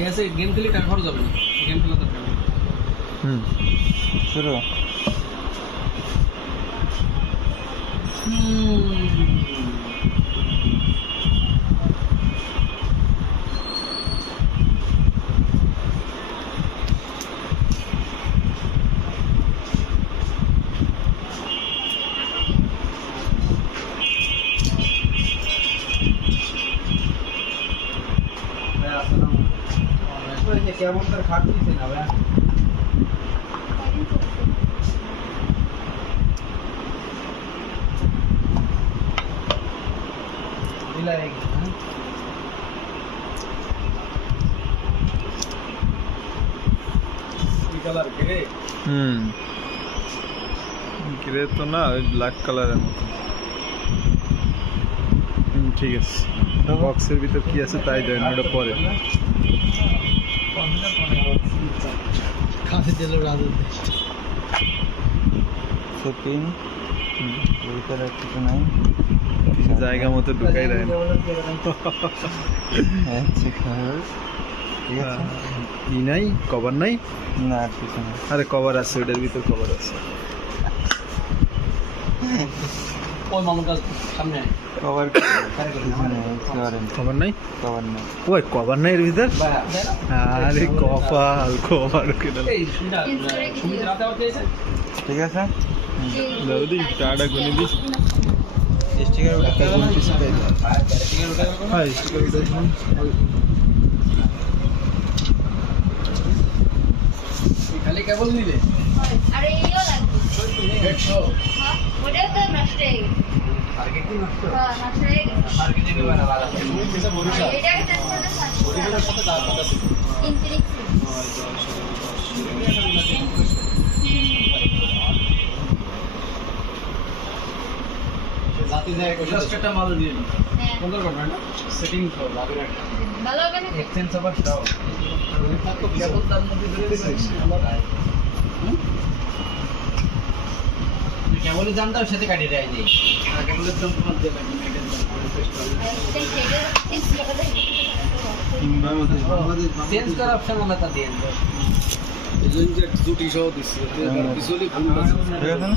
ऐसे गेम খেলে টাকা খরচ হবে না গেম খেলা দরকার নেই শুরু কেমন তার খাট দিতে না ভাই मिलाएगी कलर ग्रे গ্রে তো না ওই ব্ল্যাক কালারের মতো ঠিক আছে বক্সের ভিতর কি আছে তাই দেন ওটা পরে खाते दिल उड़ा देते সেটিং ভিতরে কিছু নাই জায়গা মতো ঢুকাই দেয় ই নাই কভার নাই না কিছু না আরে কভার আছে ওটার ভিতর কভার আছে ওই মামুর কাছ সামনে কভার কভার নাই কভার না ওই কভার নাই এর ভিতর আরে কপাল কভার কেন এই সুন্দর সুন্দর রাতে আবার দিয়েছে ঠিক আছে Dawoodi tata Koni this sticker ওটা টিকেট উঠে হ্যাঁ স্টিকার উঠে খালি কেবল নিলে আরে এইও লাগবে 150 হ্যাঁ ওটাও তো নষ্ট হয়ে গেছে মার্কেট কি নষ্ট হ্যাঁ নষ্ট হয়ে গেছে মার্কেটে নিবে না লাগা এটা বরিশা এটাকে চেঞ্জ করতে বরিশার সাথে দাম কত আছে ইনফিনিক্স জাতি যায় জাস্ট একটা মাল দিয়ে দিন হ্যাঁ সুন্দর করবেন না সেটিং তো লাগবে একটা ভালো হবে না এক্সচেঞ্জ আবার দাও তো কেবল দাম মধ্যে ধরে দিছিস কেবলের দামটাও সাথে কাটিয়ে দেয় নেই কেবলের দাম তোমার দেবে চেঞ্জ করার অপশন আমরা তা দিয়ে দেব এই জন্য যে জুটি সহ দিচ্ছি ভিজুয়ালি ভালো ঠিক আছে না